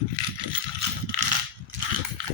よかった。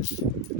Lola.